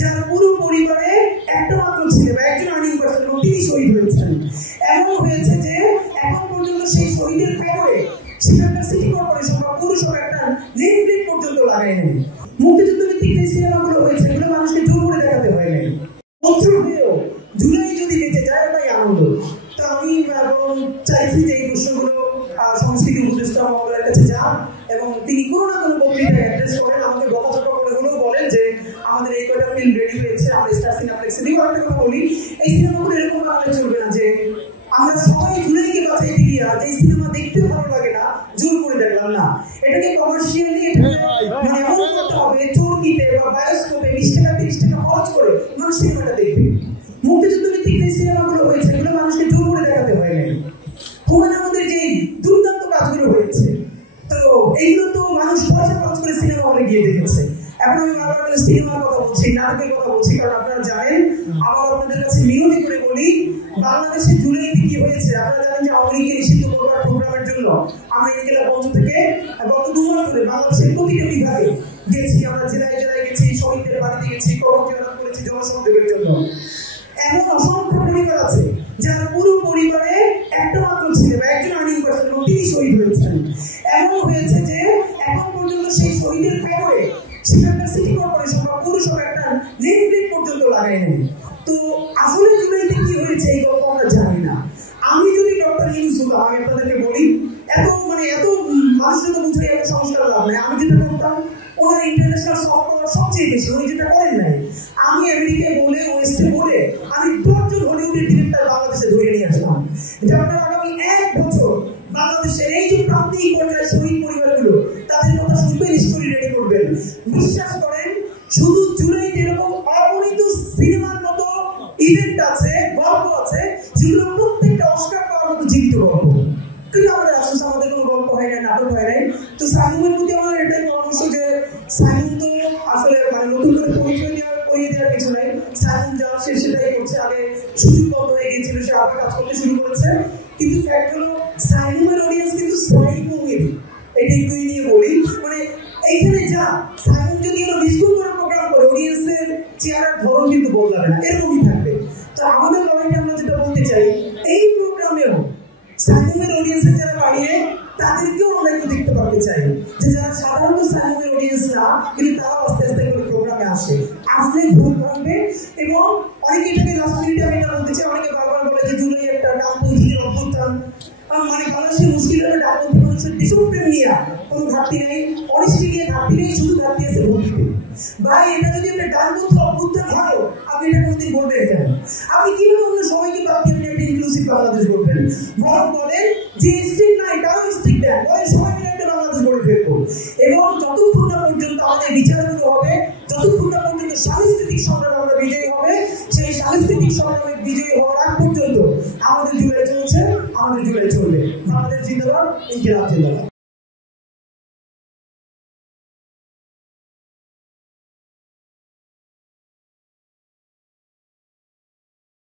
যার পুরো পরিবারে একটা মাত্র ছেলে বা একজন আর্নিং পার্সন এবং তিনি শহীদ হয়েছেন। এমন হয়েছে যে এখন পর্যন্ত সেই শহীদের খবরে সেখানকার সিটি কর্পোরেশন বা পৌরসভা একটা নেম প্লেট পর্যন্ত লাগায় নেই। মুক্তিযুদ্ধ ভিত্তিক যে সিনেমাগুলো হয়েছে এগুলো মানুষকে জোর করে দেখাতে হয় নাই। শত্রু হয়েও জুলাই যদি বেঁচে যায় ওটাই আনন্দ। তো আমি চাইছি যে এই প্রশ্নগুলো সংস্কৃতি উপদেষ্টা মহোদয়ের কাছে যান এবং তিনি কোনো না কোনো বক্তৃতায় অ্যাড্রেস করেন, আমাকে বকাঝকা করে হলেও বলেন যে আমাদের এই কয়টা ফিল্ম রেডি হয়েছে, আমরা স্টার সিনেপ্লেক্সে দিকেও একটা কথা বলি, এই সিনেমাগুলো এরকম বানালে চলবে না যে আমরা সবাই জুলাইকে বাঁচাইতে গিয়া যে সিনেমা দেখতে ভালো লাগে না জোর করে দেখলাম না। এটাকে কমার্শিয়ালি মানে এমন করতে হবে চোরকিতে বা বায়োস্কোপে 20 টাকা 30 টাকা খরচ করে মানুষ সিনেমাটা দেখবে। মুক্তিযুদ্ধ ভিত্তিক যে সিনেমাগুলো হয়েছে এগুলো মানুষকে জোর করে দেখাতে হয় নাই। হুমায়ুন আমাদের যে দুর্দান্ত কাজগুলো হয়েছে তো এইগুলো তো মানুষ পয়সা খরচ করে সিনেমা হলে গিয়ে দেখেছে। এখন আমি বারবার সিনেমার কথা বলছি, নাটকের কথা বলছি, কারণ আপনারা জানেন, আবার আপনাদের কাছে মিনতি করে বলি, বাংলাদেশে জুলাইতে কি হয়েছে আপনারা জানেন যে আওয়ামী লীগকে নিষিদ্ধ করবার প্রোগ্রামের জন্য আমরা ইনকিলাব মঞ্চ থেকে গত 2 মাস ধরে বাংলাদেশের প্রতিটা বিভাগে গেছি, আমরা জেলায় জেলায় গেছি, শহীদদের বাড়িতে গেছি, কর্মসূচি করেছি জনসংযোগের জন্য। এমন অসংখ্য পরিবার আছে যার পুরো পরিবারে একটা মাত্র ছেলে বা একজন আর্নিং পার্সন এবং তিনি শহীদ হয়েছেন। এমন হয়েছে যে এখন পর্যন্ত সেই শহীদের খবরে সেখানকার সিটি কর্পোরেশন বা পৌরসভা একটা নেম প্লেট পর্যন্ত লাগায় নেই। তো আসলে জুলাইতে কি হয়েছে এই গল্প আমরা জানি না। আমি যদি ডক্টর ইউনূস হতাম, আমি আপনাদেরকে বলি, এত মানুষকে তো বুঝে একটা সংস্কার লাভ নাই। আমি যেটা করতাম, ওনার ইন্টারন্যাশনাল সফট পাওয়ার সবচেয়ে বেশি, উনি যেটা করেন নাই, আমি আমেরিকায় বলে ওয়েস্টে বলে আমি 10 জন হলিউডের ডিরেক্টর বাংলাদেশে ধরে নিয়ে আসলাম যে আপনারা আগামী 1 বছর বাংলাদেশের এই যে প্রান্তিক পর্যায়ে শহীদ পরিবারগুলো তাদের কথা শুনবেন, স্টোরি রেডি করবেন। বিশ্বাস করেন শুধু জুলাই যেরকম অগণিত সিনেমার মতো ইভেন্ট আছে, গল্প আছে, যেগুলো প্রত্যেকটা অস্কার পাওয়ার মতো জীবিত গল্প, কিন্তু আমাদের আফসোস আমাদের কোনো গল্প হয় না, নাটক হয় নাই। তো সাইমুমের প্রতি আমার এটাই পরামর্শ যে সাইমুম তো আসলে মানে নতুন করে পরিচয় করিয়ে দেওয়ার কিছু নাই। সাইমুম যা সে সেটাই করছে, আগে সুযোগ বন্ধ হয়ে গিয়েছিল, সে আবার কাজ করতে শুরু করেছে। কিন্তু ফ্যাক্ট হলো সাইমুমের অডিয়েন্স কিন্তু সাইমুমের, এটা একটু নিয়ে বলি, মানে এইখানে যা সাইমুম যদি এরকম ডিসকুট করে প্রোগ্রাম করে অডিয়েন্সের চেহারার ধরন কিন্তু বদলাবে না, এরকমই থাকবে। তো আমাদের লড়াইটা আমরা যেটা বলতে চাই, এই প্রোগ্রামেও সাইমুমের অডিয়েন্সের যারা বাইরে তাদেরকেও আমরা একটু দেখতে পারতে চাই, যে যারা সাধারণত সাইমুমের অডিয়েন্স না কিন্তু তারাও আস্তে আস্তে করে প্রোগ্রামে আসলে ভুল ভাববে। এবং অনেকে এটাকে লাস্ট মিনিটে আমি এটা বলতে চাই, অনেকে বারবার বলে যে জুলাই একটা ডানপন্থী অভ্যুত্থান, মানে বাংলাদেশের মুশকিল হলো ডানপন্থী মানুষের দেশপ্রেম নিয়ে কোনো ঘাটতি নেই, অনিষ্টি নিয়ে ঘাটতি নেই, শুধু ঘাটতি আছে ভক্তিতে। ভাই এটা যদি একটা ডানপন্থী অভ্যুত্থান হয় আপনি এটা কোনোদিন বলবেন কেন? আপনি কিভাবে অন্য সবাইকে বাদ দিয়ে একটা ইনক্লুসিভ বাংলাদেশ করবেন? বরং বলেন যে স্ট্রিক্ট নাই তারাও স্ট্রিক্ট দেন, বলেন সবাই মিলে একটা বাংলাদেশ গড়ে ফেলবো। এবং যতক্ষণ না পর্যন্ত আমাদের বিচারগুলো হবে, যতক্ষণ না পর্যন্ত সাংস্কৃতিক সংগ্রামে আমরা বিজয়ী হবে, সেই সাংস্কৃতিক সংগ্রামে বিজয়ী হওয়ার আগ পর্যন্ত আমাদের জুলাই চলছে, আমাদের জুলাই চলবে। বাংলাদেশ জিন্দাবাদ, ইনকিলাব জিন্দাবাদ।